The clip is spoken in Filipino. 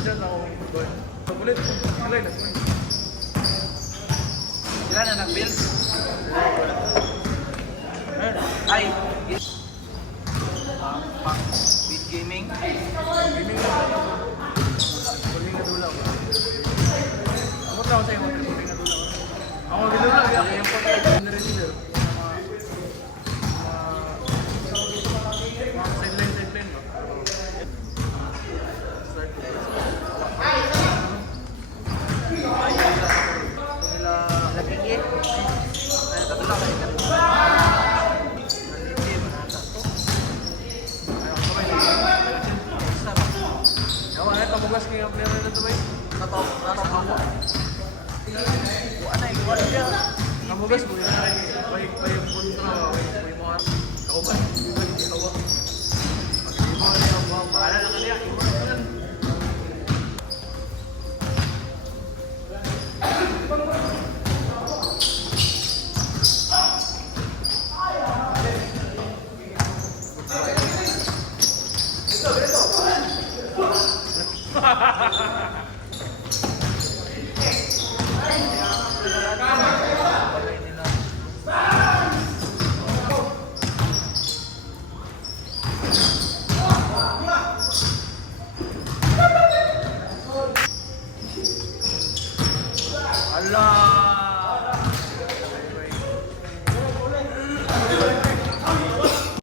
dyan ako doon. Ulit, ulit. Sila na nag-build. Ay, Beat Gaming. Gaming na. Kuling na dulaw. Ako tao sa'yo, kuling na dulaw. Ako dulaw, yung pagkain na rin sila. Mga sideline ba? Lagigit. Ay, katulak kayo na rin. Tamugas kayo ang player na ito ba? Natop ako. Ano yung wala niya? Tamugas mo yun. May kontra. May mga kauban. May kawa. May mga niya. Bahala na kanya. Iwan na yan. Allah.